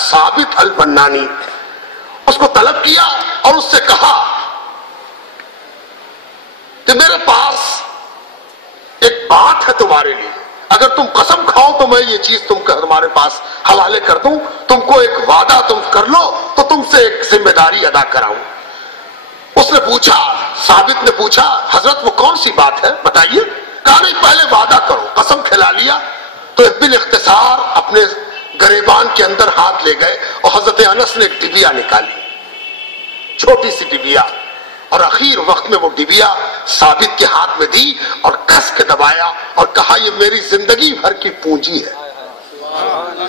ثابت البنانی، اس کو طلب کیا اور اس سے کہا کہ میرے پاس ایک بات ہے تمہارے لیے، اگر تم قسم کھاؤ تو میں یہ چیز تمہارے پاس حوالے کر دوں، تم کو ایک وعدہ تم کر لو تو تم سے ایک ذمہ داری ادا کراؤں۔ اس نے پوچھا، ثابت نے پوچھا حضرت وہ کون سی بات ہے بتائیے؟ کہا نہیں پہلے وعدہ کرو۔ قسم کھلا لیا تو بالاختصار اپنے گریبان کے اندر ہاتھ لے گئے اور حضرت انس نے ایک ڈبیا نکالی، چھوٹی سی ڈبیا، اور اخیر وقت میں وہ ڈبیا ثابت کے ہاتھ میں دی اور کس کے دبایا اور کہا یہ میری زندگی بھر کی پونجی ہے،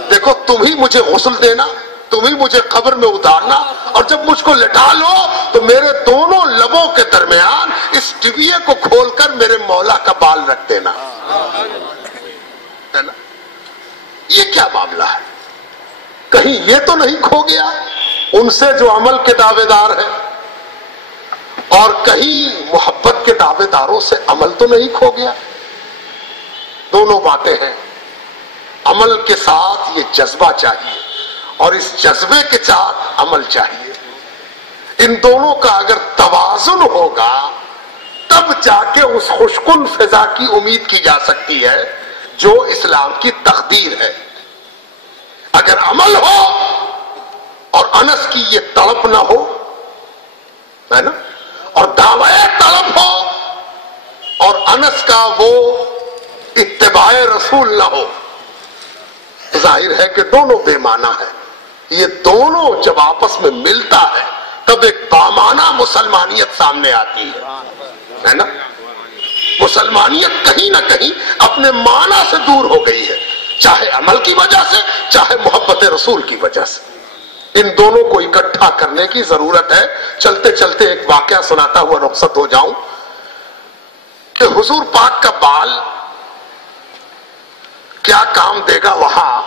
دیکھو تم ہی مجھے غسل دینا، تم ہی مجھے قبر میں اتارنا، اور جب مجھ کو لٹا لو تو میرے دونوں لبوں کے درمیان اس ڈبیے کو کھول کر میرے مولا کا بال رکھ دینا۔ یہ کیا معاملہ ہے؟ کہیں یہ تو نہیں کھو گیا ان سے جو عمل کے دعوے دار ہیں، اور کہیں محبت کے دعوے داروں سے عمل تو نہیں کھو گیا؟ دونوں باتیں ہیں، عمل کے ساتھ یہ جذبہ چاہیے اور اس جذبے کے ساتھ عمل چاہیے، ان دونوں کا اگر توازن ہوگا تب جا کے اس خوشکن فضا کی امید کی جا سکتی ہے جو اسلام کی تقدیر ہے۔ اگر عمل ہو اور انس کی یہ طلب نہ ہو، ہے نا، اور دعوی طلب ہو اور انس کا وہ اتباع رسول نہ ہو، ظاہر ہے کہ دونوں بے معنی ہے۔ یہ دونوں جب آپس میں ملتا ہے تب ایک بامعنی مسلمانیت سامنے آتی ہے نا۔ مسلمانیت کہیں نہ کہیں اپنے معنی سے دور ہو گئی ہے، چاہے عمل کی وجہ سے چاہے محبت رسول کی وجہ سے۔ ان دونوں کو اکٹھا کرنے کی ضرورت ہے۔ چلتے چلتے ایک واقعہ سناتا ہوا رخصت ہو جاؤں کہ حضور پاک کا بال کیا کام دے گا وہاں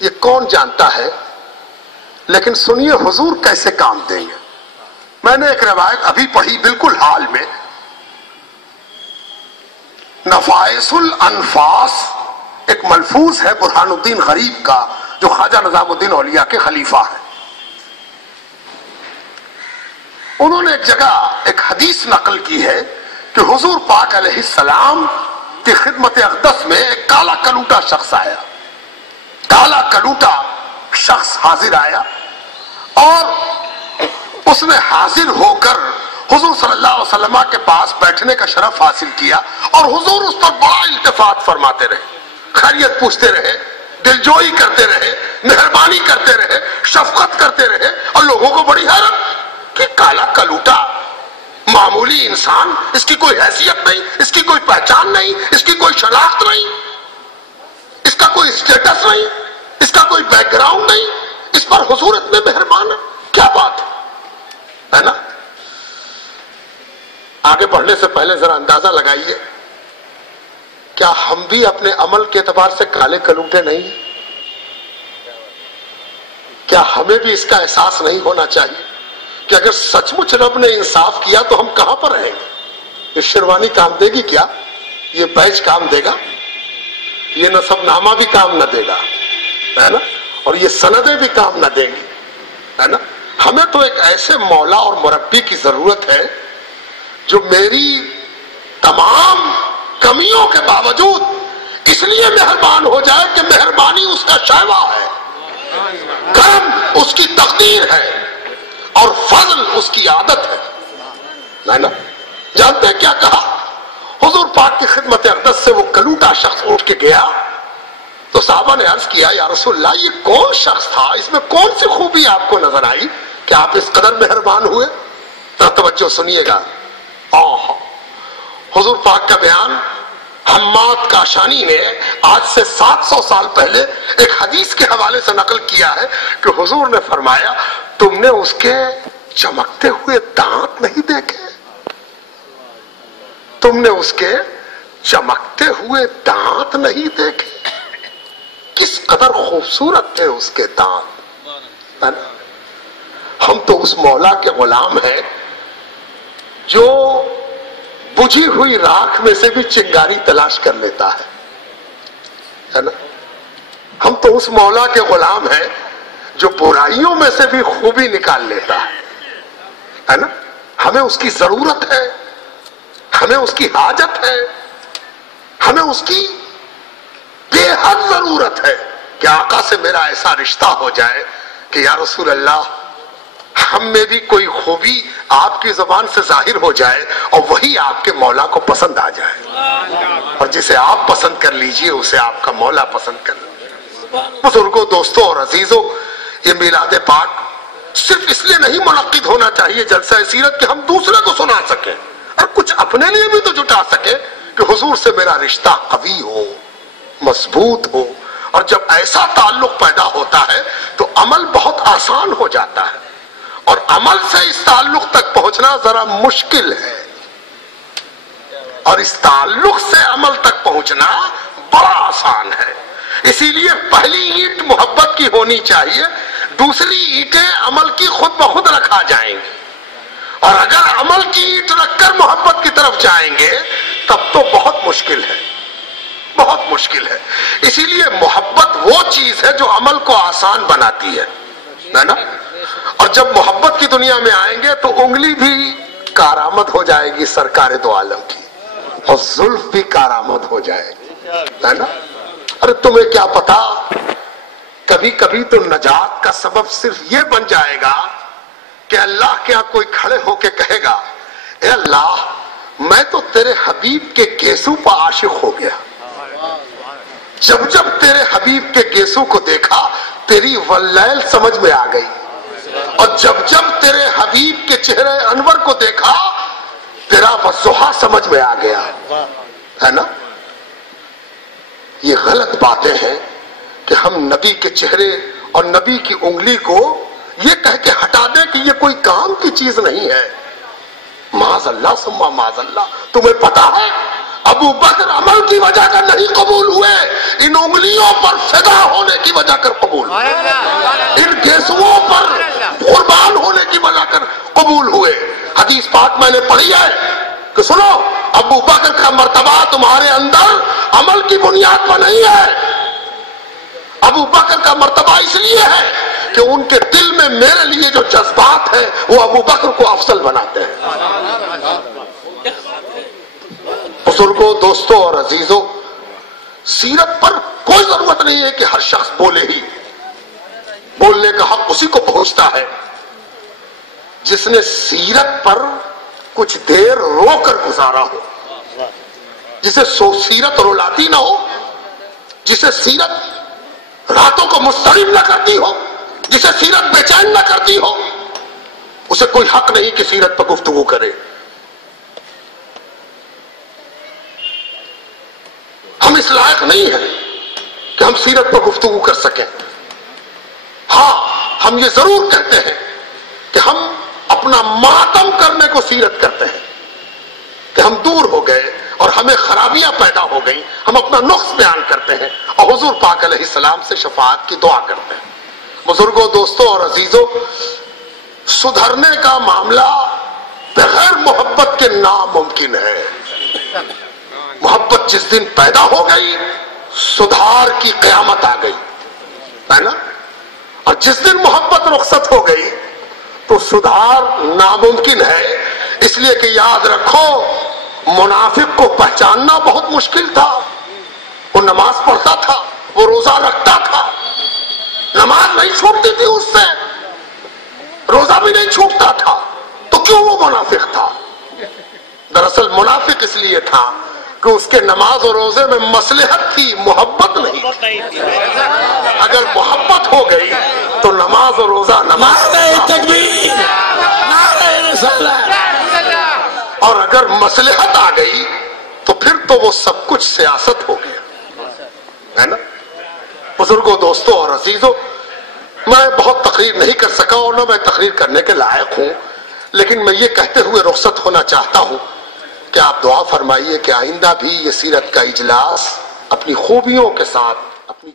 یہ کون جانتا ہے، لیکن سنیے حضور کیسے کام دیں گے۔ میں نے ایک روایت ابھی پڑھی بالکل حال میں، نفائس الانفاس ایک ملفوظ ہے برہان الدین غریب کا جو خواجہ نظام الدین اولیاء کے خلیفہ ہیں۔ انہوں نے ایک جگہ ایک حدیث نقل کی ہے کہ حضور پاک علیہ السلام کی خدمت اقدس میں ایک کالا کلوٹا شخص آیا، کالا کلوٹا شخص حاضر آیا اور اس نے حاضر ہو کر حضور صلی اللہ علیہ وسلم کے پاس بیٹھنے کا شرف حاصل کیا، اور حضور اس پر بڑا التفات فرماتے رہے، خیریت پوچھتے رہے، دلجوئی کرتے رہے، مہربانی کرتے رہے، شفقت کرتے رہے، اور لوگوں کو بڑی حیرت کہ کالا کلوٹا معمولی انسان، اس کی کوئی حیثیت نہیں، اس کی کوئی پہچان نہیں، اس کی کوئی شناخت نہیں، اس کا کوئی اسٹیٹس نہیں، اس کا کوئی بیک گراؤنڈ نہیں، اس پر حضور اتنے مہربان ہے، کیا بات ہے نا۔ آگے بڑھنے سے پہلے ذرا اندازہ لگائیے کیا ہم بھی اپنے عمل کے اعتبار سے کالے کلوٹے نہیں ہیں؟ کیا ہمیں بھی اس کا احساس نہیں ہونا چاہیے کہ اگر سچ مچ رب نے انصاف کیا تو ہم کہاں پر رہیں گے؟ یہ شیروانی کام دے گی کیا؟ یہ بیج کام دے گا؟ یہ نسب نامہ بھی کام نہ دے گا، ہے نا، اور یہ سندیں بھی کام نہ دیں گی، ہے نا۔ ہمیں تو ایک ایسے مولا اور مربی کی ضرورت ہے جو میری تمام کمیوں کے باوجود اس لیے مہربان ہو جائے کہ مہربانی اس کا شیوا ہے، کرم اس کی تقدیر ہے اور فضل اس کی عادت ہے نا۔ جانتے ہیں کیا کہا حضور پاک کی خدمت اقدس سے؟ وہ کلوٹا شخص اٹھ کے گیا تو صحابہ نے عرض کیا یا رسول اللہ یہ کون شخص تھا، اس میں کون سی خوبی آپ کو نظر آئی کہ آپ اس قدر مہربان ہوئے؟ توجہ سنیے گا، حضور پاک کا بیان حماد کاشانی نے آج سے 700 سال پہلے ایک حدیث کے حوالے سے نقل کیا ہے کہ حضور نے فرمایا تم نے اس کے چمکتے ہوئے دانت نہیں دیکھے؟ تم نے اس کے چمکتے ہوئے دانت نہیں دیکھے؟ کس قدر خوبصورت تھے اس کے دانت۔ ہم تو اس مولا کے غلام ہیں جو بجھی ہوئی راکھ میں سے بھی چنگاری تلاش کر لیتا ہے نا۔ ہم تو اس مولا کے غلام ہیں جو برائیوں میں سے بھی خوبی نکال لیتا ہے نا. ہمیں اس کی ضرورت ہے, ہمیں اس کی حاجت ہے, ہمیں اس کی بے حد ضرورت ہے کہ آقا سے میرا ایسا رشتہ ہو جائے کہ یا رسول اللہ ہم میں بھی کوئی خوبی آپ کی زبان سے ظاہر ہو جائے اور وہی آپ کے مولا کو پسند آ جائے, اور جسے آپ پسند کر لیجئے اسے آپ کا مولا پسند کر لیجئے. بزرگوں, دوستوں اور عزیزوں, یہ میلاد پاک صرف اس لیے نہیں منعقد ہونا چاہیے جلسہ سیرت کہ ہم دوسرے کو سنا سکیں اور کچھ اپنے لیے بھی تو جٹا سکیں کہ حضور سے میرا رشتہ قوی ہو, مضبوط ہو. اور جب ایسا تعلق پیدا ہوتا ہے تو عمل بہت آسان ہو جاتا ہے, اور عمل سے اس تعلق تک پہنچنا ذرا مشکل ہے, اور اس تعلق سے عمل تک پہنچنا بڑا آسان ہے. اسی لیے پہلی اینٹ محبت کی ہونی چاہیے, دوسری اینٹیں عمل کی خود بخود رکھا جائیں گی. اور اگر عمل کی اینٹ رکھ کر محبت کی طرف جائیں گے تب تو بہت مشکل ہے, بہت مشکل ہے. اسی لیے محبت وہ چیز ہے جو عمل کو آسان بناتی ہے نا. اور جب محبت کی دنیا میں آئیں گے تو انگلی بھی کارآمد ہو جائے گی سرکار دو عالم کی, اور زلف بھی کارآمد ہو جائے گی, ہے نا. ارے تمہیں کیا پتا, کبھی کبھی تو نجات کا سبب صرف یہ بن جائے گا کہ اللہ کے ہاں کوئی کھڑے ہو کے کہے گا اے اللہ میں تو تیرے حبیب کے گیسو پر عاشق ہو گیا. جب جب تیرے حبیب کے گیسو کو دیکھا تیری واللیل سمجھ میں آ گئی, اور جب جب تیرے حبیب کے چہرے انور کو دیکھا تیرا والضحیٰ سمجھ میں آ گیا, ہے نا. یہ غلط باتیں ہیں کہ ہم نبی کے چہرے اور نبی کی انگلی کو یہ کہہ کے ہٹا دیں کہ یہ کوئی کام کی چیز نہیں ہے. معاذ اللہ ثم معاذ اللہ. تمہیں پتا ہے ابو بکر عمل کی وجہ کر نہیں قبول ہوئے, ان انگلیوں پر فدا ہونے کی وجہ کر قبول ہوئے, ان گیسوؤں پر قربان ہونے کی وجہ کر قبول ہوئے. حدیث پاک میں نے پڑھی ہے کہ سنو, ابو بکر کا مرتبہ تمہارے اندر عمل کی بنیاد پر نہیں ہے. ابو بکر کا مرتبہ اس لیے ہے کہ ان کے دل میں میرے لیے جو جذبات ہیں وہ ابو بکر کو افضل بناتے ہیں. بزرگوں, دوستوں اور عزیزوں, سیرت پر کوئی ضرورت نہیں ہے کہ ہر شخص بولے ہی. بولنے کا حق اسی کو پہنچتا ہے جس نے سیرت پر کچھ دیر رو کر گزارا ہو, جسے سیرت رولاتی نہ ہو, جسے سیرت راتوں کو مضطرب نہ کرتی ہو, جسے سیرت بے چین نہ کرتی ہو, اسے کوئی حق نہیں کہ سیرت پر گفتگو کرے. ہم اس لائق نہیں ہیں کہ ہم سیرت پر گفتگو کر سکیں. ہاں ہم یہ ضرور کہتے ہیں کہ ہم اپنا ماتم کرنے کو سیرت کرتے ہیں کہ ہم دور ہو گئے اور ہمیں خرابیاں پیدا ہو گئیں, ہم اپنا نقص بیان کرتے ہیں اور حضور پاک علیہ السلام سے شفاعت کی دعا کرتے ہیں. بزرگوں, دوستوں اور عزیزوں, سدھرنے کا معاملہ بغیر محبت کے ناممکن ہے. محبت جس دن پیدا ہو گئی سدھار کی قیامت آ گئی, ہے نا. اور جس دن محبت رخصت ہو گئی تو سدھار ناممکن ہے. اس لیے کہ یاد رکھو منافق کو پہچاننا بہت مشکل تھا. وہ نماز پڑھتا تھا, وہ روزہ رکھتا تھا, نماز نہیں چھوٹتی تھی اس سے, روزہ بھی نہیں چھوٹتا تھا, تو کیوں وہ منافق تھا؟ دراصل منافق اس لیے تھا کہ اس کے نماز اور روزے میں مصلحت تھی, محبت نہیں. اگر محبت ہو گئی تو نماز اور روزہ نماز, اور اگر مصلحت آ گئی تو پھر تو وہ سب کچھ سیاست ہو گیا, ہے نا. بزرگوں, دوستوں اور عزیزوں, میں بہت تقریر نہیں کر سکا اور نہ میں تقریر کرنے کے لائق ہوں, لیکن میں یہ کہتے ہوئے رخصت ہونا چاہتا ہوں کہ آپ دعا فرمائیے کہ آئندہ بھی یہ سیرت کا اجلاس اپنی خوبیوں کے ساتھ, اپنی